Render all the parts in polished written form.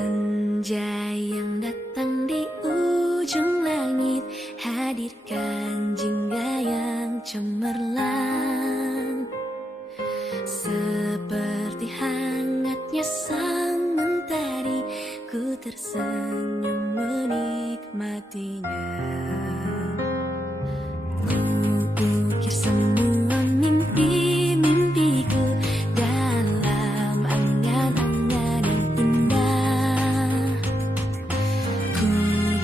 Senja yang datang di ujung langit hadirkan jingga yang cemerlang, seperti hangatnya sang mentari, ku tersenyum menikmatinya. Ukir semua mimpi-mimpiku dalam angan-angan yang indah. Ku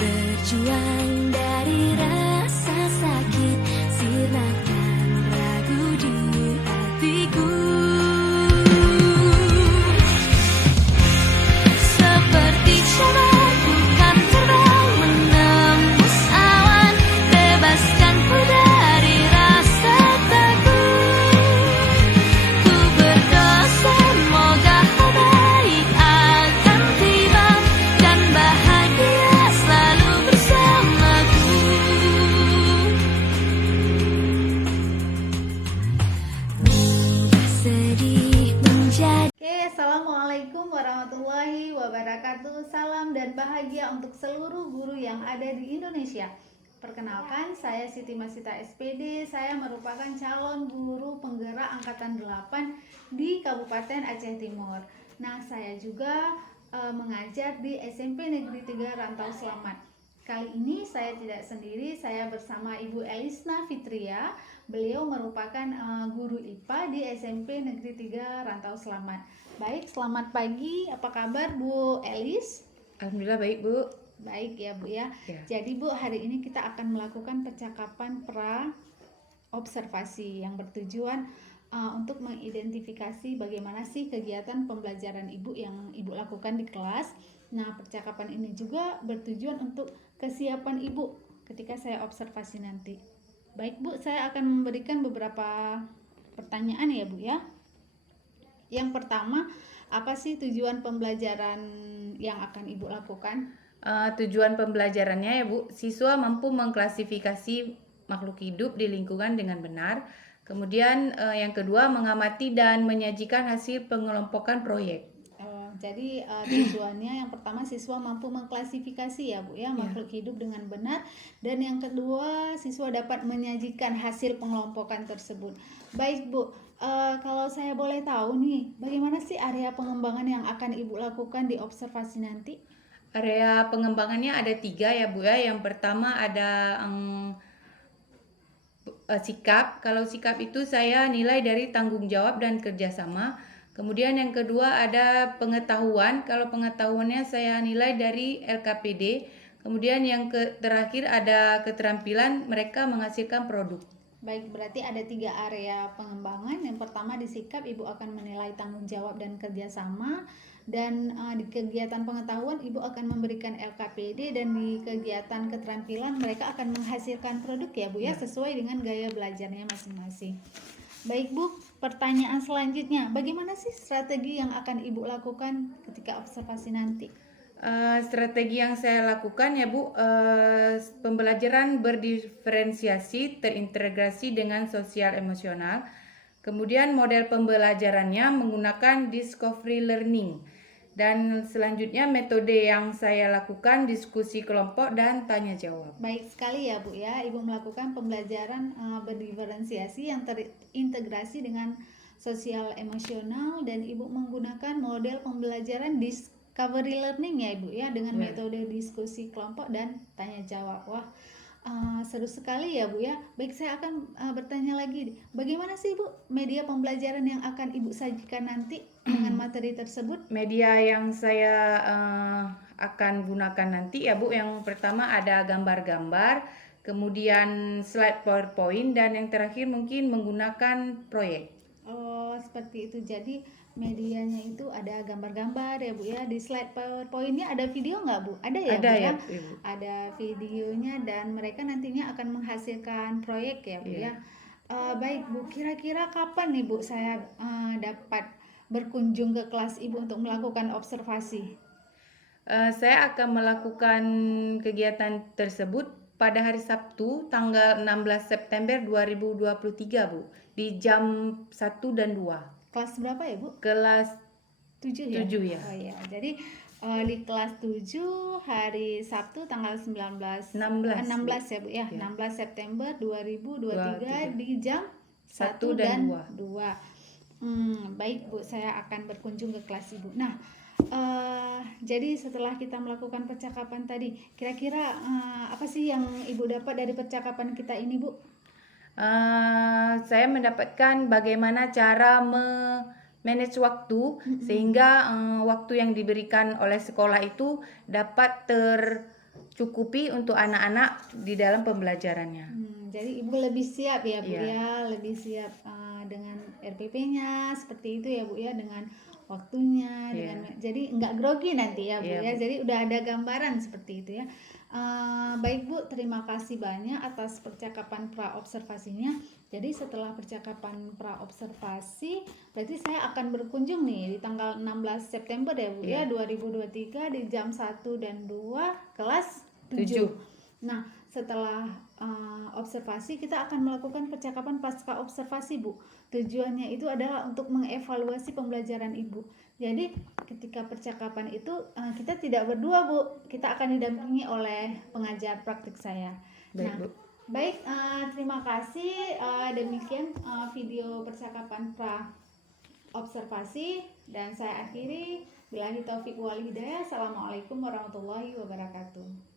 berjuang dari rasa sakit, sirnakan ragu di hatiku. Seperti jalan bukan terbang menembus awan, bebaskanku dari rasa takut. Ku berdoa semoga hal baik akan tiba dan bahagia selalu bersamaku. Mudah sedih menjadi. Oke, assalamualaikum warahmatullahi wabarakatuh. Salam dan bahagia untuk seluruh guru yang ada di Indonesia. Perkenalkan, saya Siti Masita SPD. Saya merupakan calon guru penggerak angkatan 8 di Kabupaten Aceh Timur. Nah, saya juga mengajar di SMP Negeri 3 Rantau Selamat. Kali ini saya tidak sendiri, saya bersama Ibu Elisna Fitria. Beliau merupakan guru IPA di SMP Negeri 3 Rantau Selamat. Baik, selamat pagi. Apa kabar Bu Elis? Alhamdulillah baik, Bu. Baik ya Bu ya. Ya. Jadi Bu, hari ini kita akan melakukan percakapan pra observasi yang bertujuan untuk mengidentifikasi bagaimana sih kegiatan pembelajaran Ibu yang Ibu lakukan di kelas. Nah, percakapan ini juga bertujuan untuk kesiapan Ibu ketika saya observasi nanti. Baik Bu, saya akan memberikan beberapa pertanyaan ya Bu ya. Yang pertama, apa sih tujuan pembelajaran yang akan Ibu lakukan? Tujuan pembelajarannya ya Bu, siswa mampu mengklasifikasi makhluk hidup di lingkungan dengan benar. Kemudian yang kedua, mengamati dan menyajikan hasil pengelompokan proyek. Jadi tujuannya yang pertama siswa mampu mengklasifikasi ya Bu ya makhluk hidup dengan benar, dan yang kedua siswa dapat menyajikan hasil pengelompokan tersebut. Baik Bu, kalau saya boleh tahu nih, bagaimana sih area pengembangan yang akan Ibu lakukan di observasi nanti? Area pengembangannya ada 3 ya Bu ya. Yang pertama ada sikap. Kalau sikap itu saya nilai dari tanggung jawab dan kerjasama. Kemudian yang kedua ada pengetahuan. Kalau pengetahuannya saya nilai dari LKPD. Kemudian yang terakhir ada keterampilan, mereka menghasilkan produk. Baik, berarti ada 3 area pengembangan. Yang pertama di sikap Ibu akan menilai tanggung jawab dan kerjasama, dan di kegiatan pengetahuan Ibu akan memberikan LKPD, dan di kegiatan keterampilan mereka akan menghasilkan produk ya Bu ya, sesuai dengan gaya belajarnya masing-masing. Baik Bu, pertanyaan selanjutnya, bagaimana sih strategi yang akan Ibu lakukan ketika observasi nanti? Strategi yang saya lakukan ya Bu, pembelajaran berdiferensiasi terintegrasi dengan sosial emosional. Kemudian model pembelajarannya menggunakan discovery learning. Dan selanjutnya metode yang saya lakukan diskusi kelompok dan tanya jawab. Baik sekali ya Bu ya, Ibu melakukan pembelajaran berdiferensiasi yang terintegrasi dengan sosial emosional, dan Ibu menggunakan model pembelajaran discovery learning ya Ibu ya, dengan metode diskusi kelompok dan tanya jawab. Wah, seru sekali ya Bu ya. Baik, saya akan bertanya lagi, bagaimana sih Bu media pembelajaran yang akan Ibu sajikan nanti dengan materi tersebut? Media yang saya akan gunakan nanti ya Bu, yang pertama ada gambar-gambar, kemudian slide PowerPoint, dan yang terakhir mungkin menggunakan proyek. Oh, seperti itu. Jadi medianya itu ada gambar-gambar ya Bu ya. Di slide PowerPoint-nya ada video nggak Bu? Ada ya Ada Bu ya, ya? Ibu. Ada videonya, dan mereka nantinya akan menghasilkan proyek ya Bu ya. Baik Bu, kira-kira kapan nih Bu saya dapat berkunjung ke kelas Ibu untuk melakukan observasi? Saya akan melakukan kegiatan tersebut pada hari Sabtu tanggal 16 September 2023 Bu, di jam 1 dan 2. Kelas berapa ya Bu? Kelas 7 ya? 7 ya. Oh ya, jadi di kelas 7 hari Sabtu tanggal 19 16. 16 ya Bu ya, Ya. 16 September 2023 di jam 1 1 dan dan 2. Baik Bu, saya akan berkunjung ke kelas Ibu. Nah, jadi setelah kita melakukan percakapan tadi, kira-kira apa sih yang Ibu dapat dari percakapan kita ini Bu? Saya mendapatkan bagaimana cara manage waktu sehingga waktu yang diberikan oleh sekolah itu dapat tercukupi untuk anak-anak di dalam pembelajarannya. Jadi Ibu lebih siap ya Bu Iya. ya, lebih siap dengan RPP-nya seperti itu ya Bu ya, dengan waktunya, Iya. jadi nggak grogi nanti ya Bu Iya, ya. Bu. Jadi udah ada gambaran seperti itu ya. Baik Bu, terima kasih banyak atas percakapan pra-observasinya. Jadi setelah percakapan pra-observasi, berarti saya akan berkunjung nih di tanggal 16 September ya Bu ya, 2023 di jam 1 dan 2 kelas 7. Nah, setelah observasi kita akan melakukan percakapan pasca observasi Bu. Tujuannya itu adalah untuk mengevaluasi pembelajaran Ibu. Jadi ketika percakapan itu kita tidak berdua Bu, kita akan didampingi oleh pengajar praktik saya. Baik, Nah, Bu. baik, terima kasih. Demikian video percakapan pra observasi dan saya akhiri. Billahi taufiq wal hidayah. Assalamualaikum warahmatullahi wabarakatuh.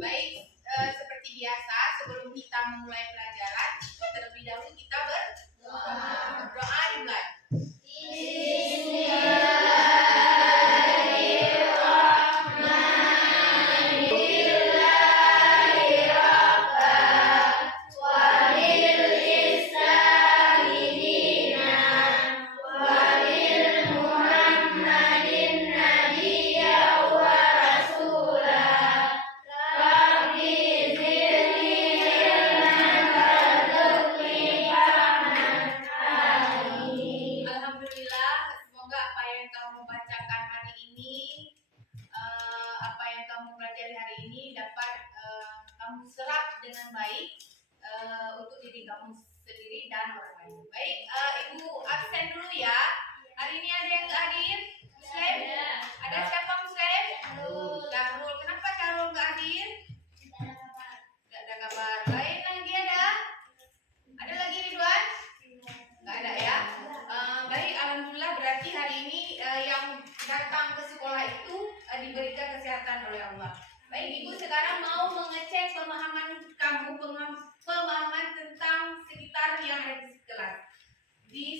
Baik, seperti biasa sebelum kita memulai pelajaran, terlebih dahulu kita berdoa dimulai. Alhamdulillah, semoga apa yang kamu bacakan hari ini, apa yang kamu pelajari hari ini dapat kamu serap dengan baik untuk diri kamu sendiri dan orang lain. Baik, Ibu absen dulu ya. Hari ini ada yang nggak hadir? Muslim? Ada siapa Muslim? Syahrul. Kenapa Syahrul nggak hadir? Nggak ada kabar. Lain lagi ada? Ada lagi Ridwan? Nggak ada ya? Baik, alhamdulillah berarti hari ini yang datang ke sekolah itu diberikan kesehatan oleh Allah. Baik, Ibu sekarang mau mengecek pemahaman kamu, pemahaman tentang sekitar yang ada di kelas, di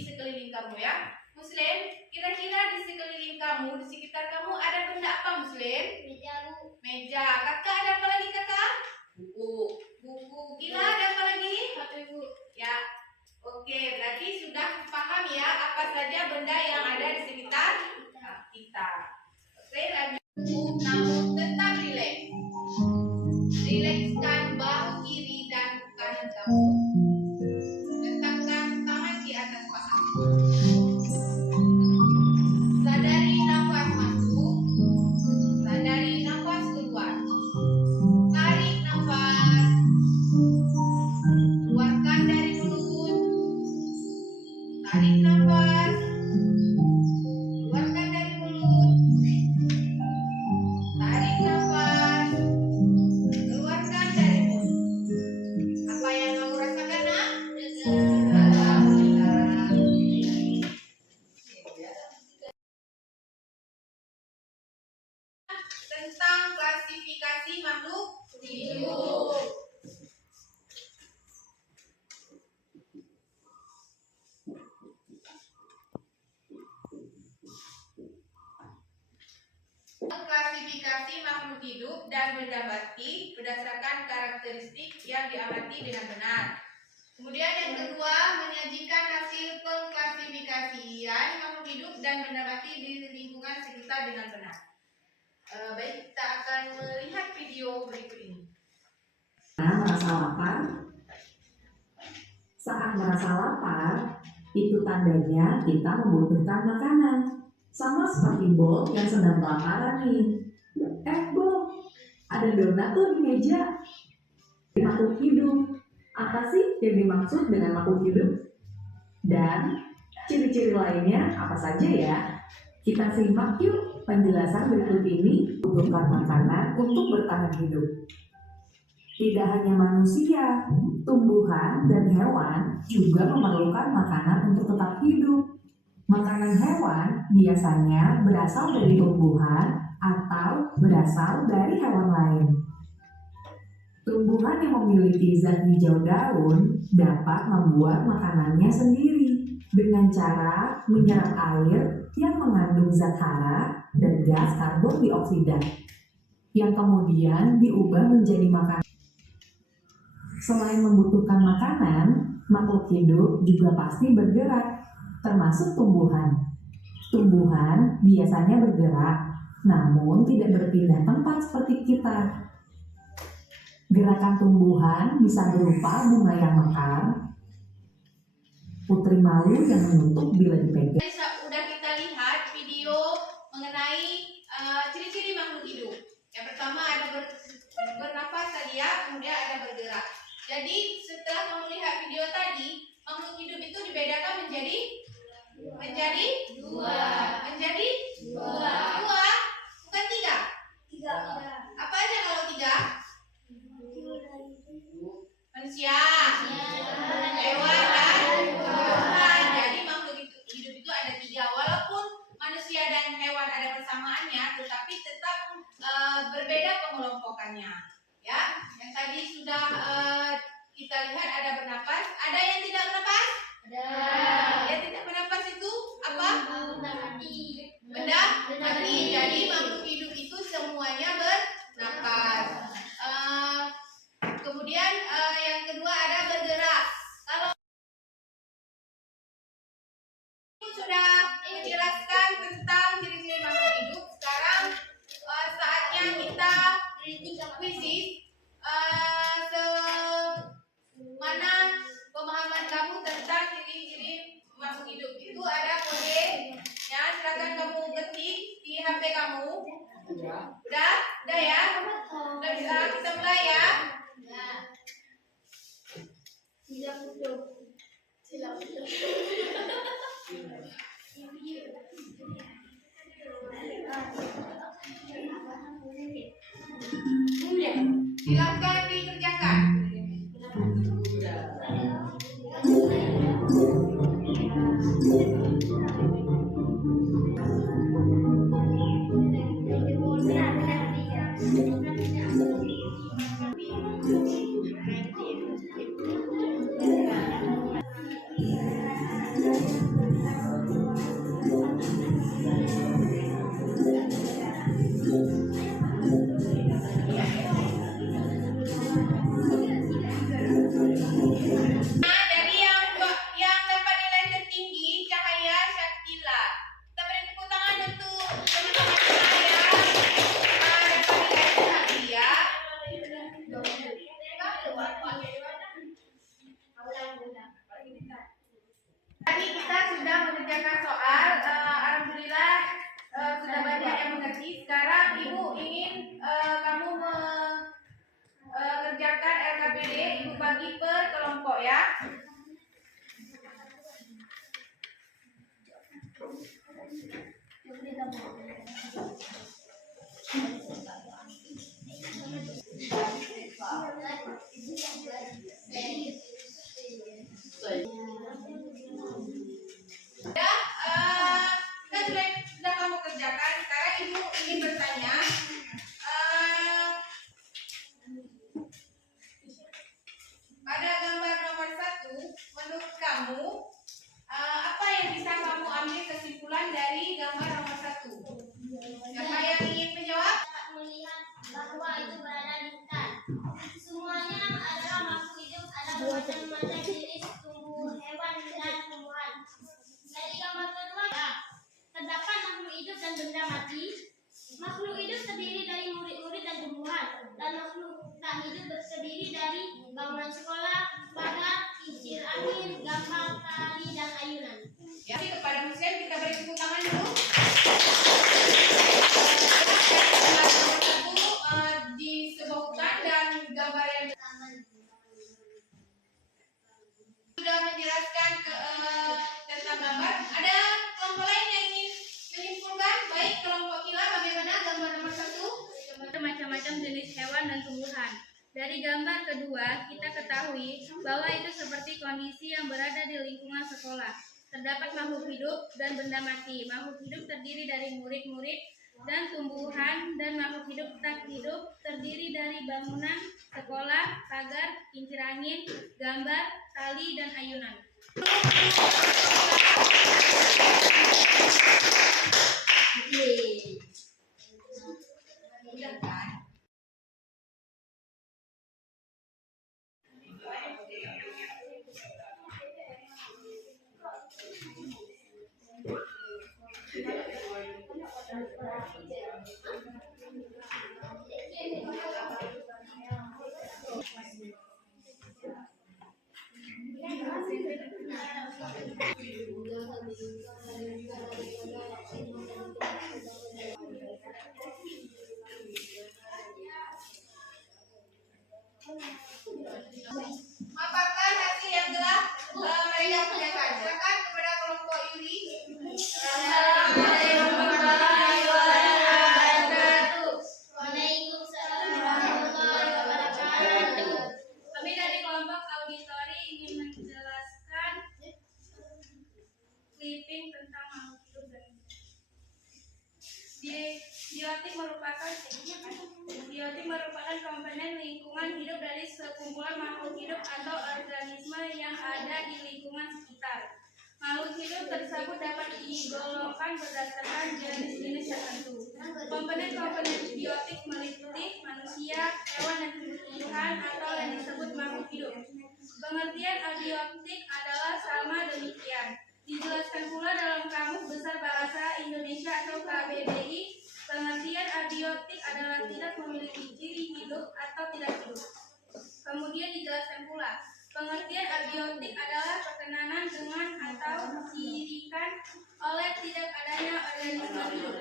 sekeliling kamu ya. Muslim, kira-kira di sekeliling kamu, di sekitar kamu ada benda apa Muslim? Meja. Kakak ada apa lagi kakak? Buku. Gila ada apa lagi? Ibu. Ya. Oke, berarti sudah paham ya apa saja benda yang ada di sekitar kita. Oke, lanjut. Namun tetap rileks. Rilekskan bahu kiri dan kanan kamu. Letakkan tangan di atas paha. Sadari nafas masuk. Sadari nafas keluar. Tarik nafas. Keluarkan dari mulut. Tarik nafas. Keluarkan dari mulut. Tarik nafas. Keluarkan dari mulut. Apa yang kamu rasakan, Nak? Alhamdulillah. Tentang klasifikasi makhluk hidup. Klasifikasi makhluk hidup dan benda mati berdasarkan karakteristik yang diamati dengan benar. Kemudian yang kedua, menyajikan hasil pengklasifikasian makhluk hidup dan benda mati di lingkungan sekitar dengan benar. Baik, kita akan melihat video berikut ini. Merasa lapar. Saat merasa lapar, Itu tandanya kita membutuhkan makanan. Sama seperti Bob yang sedang kelaparan nih. Bob, ada donat tuh di meja. Makhluk hidup. Apa sih yang dimaksud dengan makhluk hidup? Dan ciri-ciri lainnya apa saja ya? Kita simak yuk penjelasan berikut ini. Membutuhkan makanan untuk bertahan hidup. Tidak hanya manusia, tumbuhan dan hewan juga memerlukan makanan untuk tetap hidup. Makanan hewan biasanya berasal dari tumbuhan atau berasal dari hewan lain. Tumbuhan yang memiliki zat hijau daun dapat membuat makanannya sendiri dengan cara menyerap air yang mengandung zat hara dan gas karbon dioksida yang kemudian diubah menjadi makanan. Selain membutuhkan makanan, makhluk hidup juga pasti bergerak, termasuk tumbuhan. Tumbuhan biasanya bergerak, namun tidak berpindah tempat seperti kita. Gerakan tumbuhan bisa berupa bunga yang mekar, putri malu yang menutup bila dipegang. Sudah kita lihat video mengenai ciri-ciri makhluk hidup. Yang pertama ada bernapas tadi ya, kemudian ada bergerak. Jadi setelah kamu lihat video tadi, makhluk hidup itu dibedakan menjadi dua. Menjadi dua, bukan tiga. Apa aja kalau tiga? Manusia, hewan, dan tumbuhan. Jadi makhluk hidup itu ada tiga. Walaupun manusia dan hewan ada persamaannya, tetapi tetap berbeda pengelompokannya. Ya, yang tadi sudah kita lihat ada bernapas. Ada yang tidak bernapas? Ada. Yang tidak bernapas itu apa? Benda mati. Jadi makhluk hidup itu semuanya bernapas. Kemudian yang kedua ada bergerak. Kalau sudah menjelaskan tentang ciri-ciri makhluk hidup, sekarang saatnya kita kuisis. Mana pemahaman kamu tentang ciri-ciri makhluk hidup? Itu ada kode ya, silakan kamu ketik di HP kamu. Udah ya? Udah bisa kita mulai ya? Silakan dikerjakan. Dari yang dapat nilai tertinggi Cahaya Syakila. Kita beri tepuk tangan untuk penyemangat Cahaya. Dapat nilai hadiah. Tadi kita sudah mengerjakan soal. Alhamdulillah sudah banyak yang mengerti. Sekarang Ibu ingin kamu mengerjakan LKPD. Ibu bagi per kelompok ya. Kan sudah kamu kerjakan. Sekarang Ibu ingin bertanya. Pada gambar nomor 1, menurut kamu apa yang bisa kamu ambil kesimpulan dari gambar nomor 1? Siapa yang ingin menjawab? Melihat bahwa itu berada di hutan. Semuanya adalah makhluk hidup, ada bermacam-macam jenis tumbuh, hewan, dan tumbuhan. Dari gambar kedua, terdapat makhluk hidup dan benda mati. Makhluk hidup terdiri dari murid-murid dan tumbuhan, dan makhluk tak hidup terdiri dari bangunan sekolah, pagar, kincir angin, gambar, tali, dan ayunan. Saudara muslim, kita beri tepuk tangan dulu. Disebutkan dan gambar yang sudah menjelaskan tentang gambar. Ada kelompok lain yang ingin menyimpulkan? Baik, kelompok Ila, bagaimana gambar nomor 1? Macam-macam jenis hewan dan tumbuhan. Dari gambar kedua, kita ketahui bahwa itu seperti kondisi yang berada di lingkungan sekolah. Terdapat makhluk hidup dan benda mati. Makhluk hidup terdiri dari murid-murid dan tumbuhan, dan makhluk hidup tak hidup terdiri dari bangunan, sekolah, pagar, kincir angin, gambar, tali, dan ayunan. Udah kan? Apakah hasil yang telah mereka kerjakan? Silakan kepada kelompok Yuri. Kami dari kelompok auditori ingin menjelaskan clipping tentang makhluk hidup dan biotik merupakan komponen lingkungan hidup dari sekumpulan makhluk hidup atau organisme yang ada di lingkungan sekitar. Makhluk hidup tersebut dapat digolongkan berdasarkan jenis-jenis tertentu. Komponen-komponen biotik meliputi manusia, hewan, dan tumbuhan atau yang disebut makhluk hidup. Pengertian abiotik adalah sama demikian. Dijelaskan pula dalam Kamus Besar Bahasa Indonesia atau KBBI. Pengertian abiotik adalah tidak memiliki ciri hidup atau tidak hidup. Kemudian dijelaskan pula, pengertian abiotik adalah perkenanan dengan atau dicirikan oleh tidak adanya organisme hidup.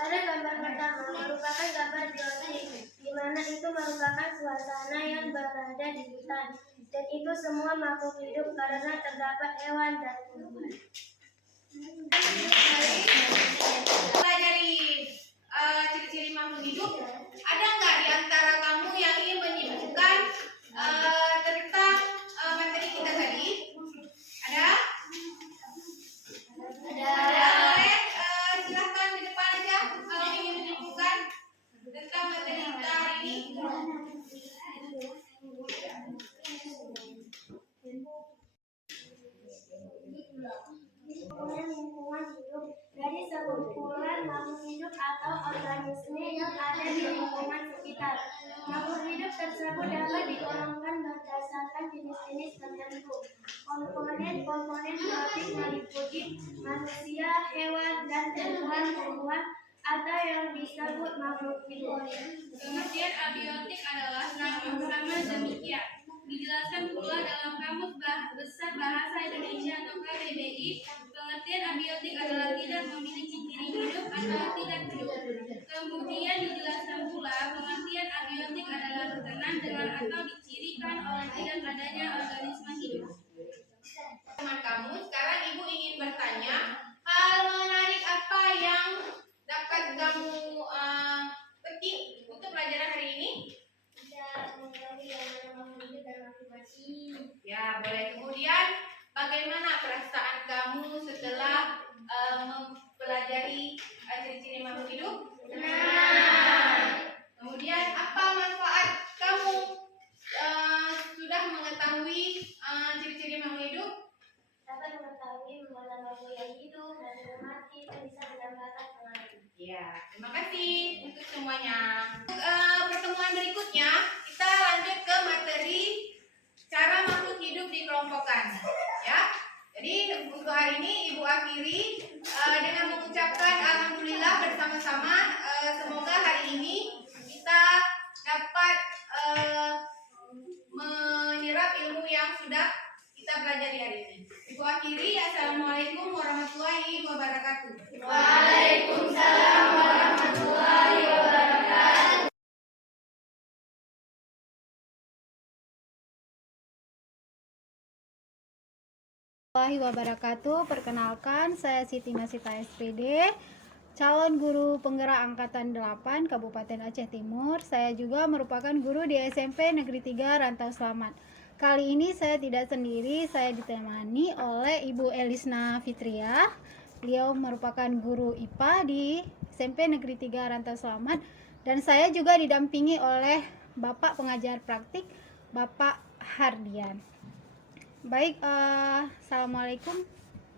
Pada gambar pertama merupakan gambar biotik, di mana itu merupakan suasana yang berada di hutan, dan itu semua makhluk hidup karena terdapat hewan dan tumbuhan. Pelajari ciri-ciri makhluk hidup. Ada nggak di antara kamu yang ingin menyebutkan tentang materi kita tadi? Ada? Ada. Boleh silahkan di depan aja kalau ingin menyebutkan tentang materi kita hari ini. Lingkungan hidup dari sekumpulan makhluk hidup atau organisme yang ada di lingkungan sekitar. Makhluk hidup tersebut dapat digolongkan berdasarkan jenis-jenis tertentu. Komponen biotik meliputi manusia, hewan, dan tumbuhan atau yang disebut makhluk hidup. Pengertian abiotik adalah sama demikian. Dijelaskan pula dalam Kamus Besar Bahasa Indonesia atau KBBI. Pengertian abiotik adalah tidak memiliki ciri hidup atau tidak hidup. Kemudian dijelaskan pula pengertian abiotik adalah berkenan dengan atau dicirikan oleh tidak adanya organisme hidup. Teman kamu, sekarang ibu ingin bertanya hal menarik apa yang dapat kamu petik untuk pelajaran hari ini? Ya, boleh. Kemudian bagaimana perasaan kamu setelah mempelajari ciri-ciri makhluk hidup? Kemudian apa manfaat kamu sudah mengetahui ciri-ciri makhluk hidup? Dapat mengetahui mana makhluk yang hidup dan yang mati dan bisa mendapatkan pengaruh. Ya, terima kasih untuk semuanya. Untuk pertemuan berikutnya kita lanjut ke materi cara makhluk hidup dikelompokkan. Ya, jadi untuk hari ini Ibu akhiri dengan mengucapkan alhamdulillah bersama-sama. Semoga hari ini kita dapat menyerap ilmu yang sudah kita pelajari hari ini. Ibu akhiri, assalamualaikum warahmatullahi warahmatullahi wabarakatuh. Perkenalkan, saya Siti Masita SPD, calon guru penggerak Angkatan 8 Kabupaten Aceh Timur. Saya juga merupakan guru di SMP Negeri 3 Rantau Selamat. Kali ini saya tidak sendiri, saya ditemani oleh Ibu Elisna Fitria. Beliau merupakan guru IPA di SMP Negeri 3 Rantau Selamat. Dan saya juga didampingi oleh Bapak pengajar praktik, Bapak Hardian. Baik, assalamualaikum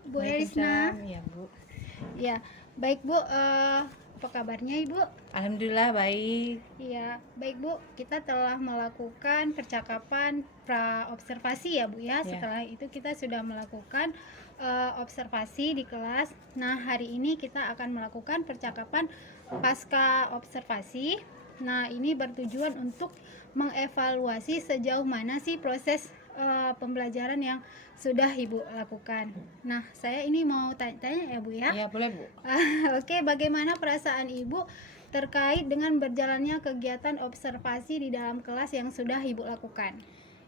Bu Elisna. Waalaikumsalam, ya Bu. Ya, baik Bu. Apa kabarnya Ibu? Alhamdulillah baik. Iya, baik Bu. Kita telah melakukan percakapan pra-observasi ya Bu ya. Ya. Setelah itu kita sudah melakukan observasi di kelas. Nah, hari ini kita akan melakukan percakapan pasca observasi. Nah, ini bertujuan untuk mengevaluasi sejauh mana sih proses pembelajaran yang sudah Ibu lakukan. Nah, saya ini mau tanya-tanya ya Bu ya. Ya boleh Bu. Oke, bagaimana perasaan Ibu terkait dengan berjalannya kegiatan observasi di dalam kelas yang sudah Ibu lakukan?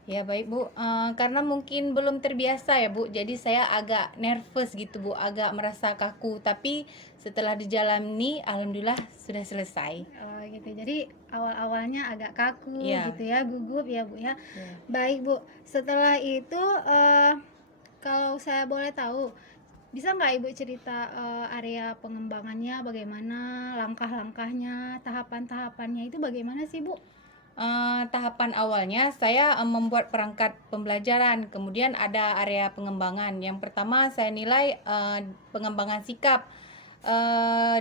Ya baik Bu, karena mungkin belum terbiasa ya Bu, jadi saya agak nervous gitu Bu, agak merasa kaku. Tapi setelah dijalani, alhamdulillah sudah selesai. Oh gitu, jadi awal-awalnya agak kaku Iya. gitu ya, gugup ya Bu ya. Ya. Baik Bu, setelah itu kalau saya boleh tahu, bisa nggak Ibu cerita area pengembangannya bagaimana, langkah-langkahnya, tahapan-tahapannya itu bagaimana sih Bu? Tahapan awalnya saya membuat perangkat pembelajaran, kemudian ada area pengembangan. Yang pertama saya nilai pengembangan sikap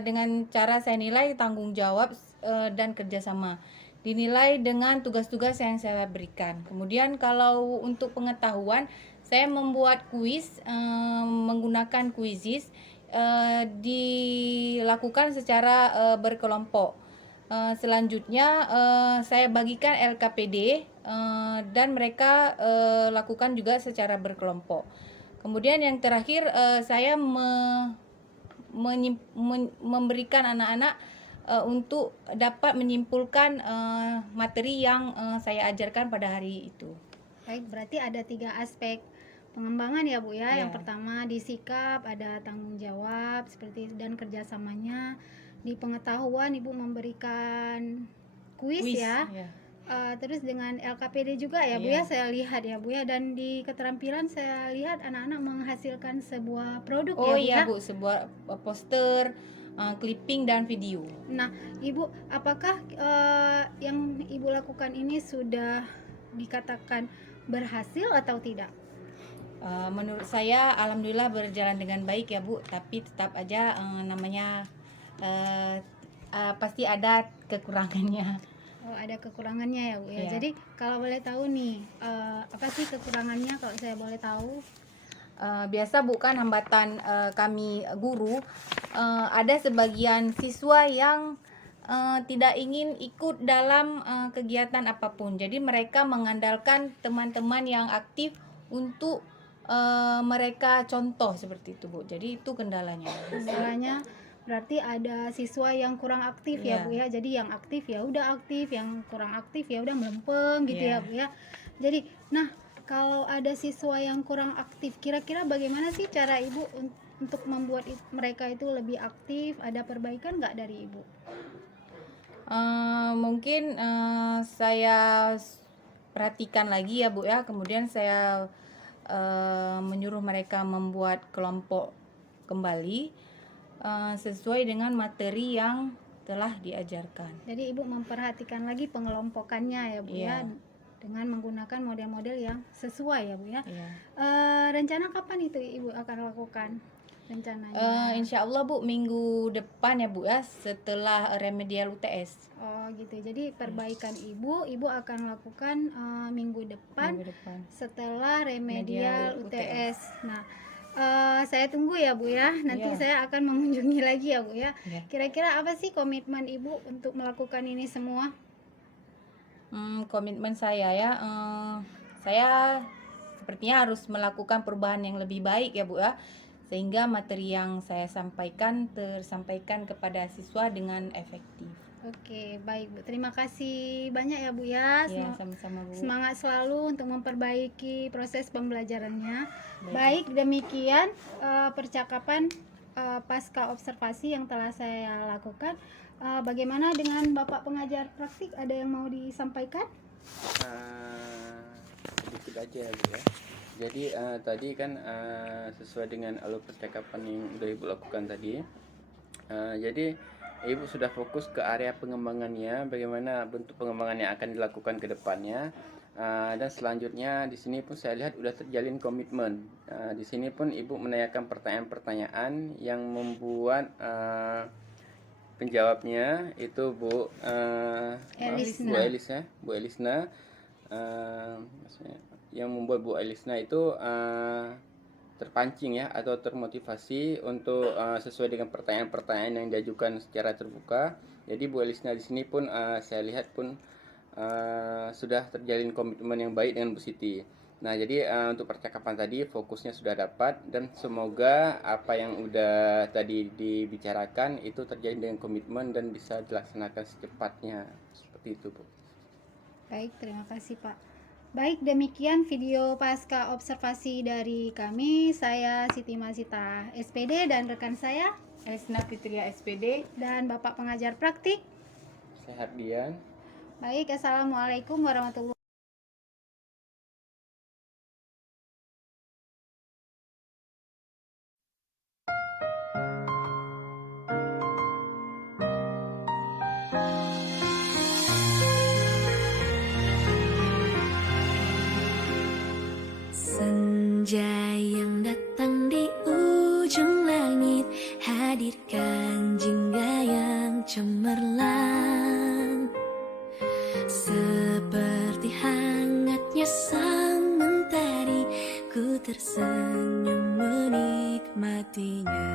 dengan cara saya nilai tanggung jawab dan kerjasama. Dinilai dengan tugas-tugas yang saya berikan. Kemudian kalau untuk pengetahuan, saya membuat kuis menggunakan Quizizz, dilakukan secara berkelompok. Selanjutnya saya bagikan LKPD dan mereka lakukan juga secara berkelompok. Kemudian yang terakhir saya memberikan anak-anak untuk dapat menyimpulkan materi yang saya ajarkan pada hari itu. Baik, berarti ada 3 aspek pengembangan ya Bu ya. Ya. Yang pertama di sikap, ada tanggung jawab seperti itu, dan kerjasamanya. Di pengetahuan Ibu memberikan kuis ya. Terus dengan LKPD juga ya Bu ya, Iya. saya lihat ya Bu ya. Dan di keterampilan saya lihat anak-anak menghasilkan sebuah produk Oh ya Bu iya ya. Bu, sebuah poster, clipping dan video. Nah Ibu, apakah yang Ibu lakukan ini sudah dikatakan berhasil atau tidak? Menurut saya alhamdulillah berjalan dengan baik ya Bu, tapi tetap aja namanya pasti ada kekurangannya. Oh, ada kekurangannya ya Bu ya. Iya. Jadi kalau boleh tahu nih, apa sih kekurangannya kalau saya boleh tahu? Biasa bukan hambatan kami guru, ada sebagian siswa yang tidak ingin ikut dalam kegiatan apapun. Jadi mereka mengandalkan teman-teman yang aktif untuk mereka contoh seperti itu Bu. Jadi itu kendalanya. Kendalanya berarti ada siswa yang kurang aktif ya Iya. Bu ya. Jadi yang aktif ya udah aktif, yang kurang aktif ya udah melempem gitu ya Iya. Bu ya. Jadi nah, kalau ada siswa yang kurang aktif, kira-kira bagaimana sih cara Ibu untuk membuat mereka itu lebih aktif? Ada perbaikan nggak dari Ibu? Mungkin saya perhatikan lagi ya Bu ya. Kemudian saya menyuruh mereka membuat kelompok kembali sesuai dengan materi yang telah diajarkan. Jadi Ibu memperhatikan lagi pengelompokannya ya Bu ya, Iya. dengan menggunakan model-model yang sesuai ya Bu ya. Iya. Rencana kapan itu Ibu akan lakukan rencananya? Insya Allah Bu, minggu depan ya Bu ya, setelah remedial UTS. Oh gitu. Jadi perbaikan Ibu akan lakukan minggu depan Minggu depan. setelah remedial Remedial UTS. Nah, saya tunggu ya Bu ya. Nanti Iya. saya akan mengunjungi lagi ya Bu ya. Iya. Kira-kira apa sih komitmen Ibu untuk melakukan ini semua? Komitmen saya ya, saya sepertinya harus melakukan perubahan yang lebih baik ya Bu ya, sehingga materi yang saya sampaikan tersampaikan kepada siswa dengan efektif. Oke, baik Bu. Terima kasih banyak ya Bu ya. Ya, sama-sama Bu. Semangat selalu untuk memperbaiki proses pembelajarannya. Baik, demikian percakapan pasca observasi yang telah saya lakukan. Bagaimana dengan Bapak pengajar praktik? Ada yang mau disampaikan? Sedikit aja Bu ya. Jadi tadi kan sesuai dengan alur percakapan yang udah Ibu lakukan tadi. Jadi Ibu sudah fokus ke area pengembangannya, bagaimana bentuk pengembangan yang akan dilakukan ke depannya. Dan selanjutnya di sini pun saya lihat udah terjalin komitmen. Di sini pun Ibu menanyakan pertanyaan-pertanyaan yang membuat penjawabnya itu Bu Elisna yang membuat Bu Elisna itu terpancing ya atau termotivasi untuk sesuai dengan pertanyaan-pertanyaan yang diajukan secara terbuka. Jadi Bu Elisna di sini pun saya lihat pun sudah terjalin komitmen yang baik dengan Bu Siti. Nah, jadi untuk percakapan tadi fokusnya sudah dapat dan semoga apa yang udah tadi dibicarakan itu terjalin dengan komitmen dan bisa dilaksanakan secepatnya. Seperti itu, Bu. Baik, terima kasih Pak. Baik, demikian video pasca observasi dari kami. Saya Siti Masita SPD dan rekan saya Esna Fitria SPD. dan Bapak pengajar praktik. Sehat Dian. Baik, Assalamualaikum warahmatullahi Senja yang datang di ujung langit hadirkan jingga yang cemerlang, seperti hangatnya sang mentari ku tersenyum menikmatinya.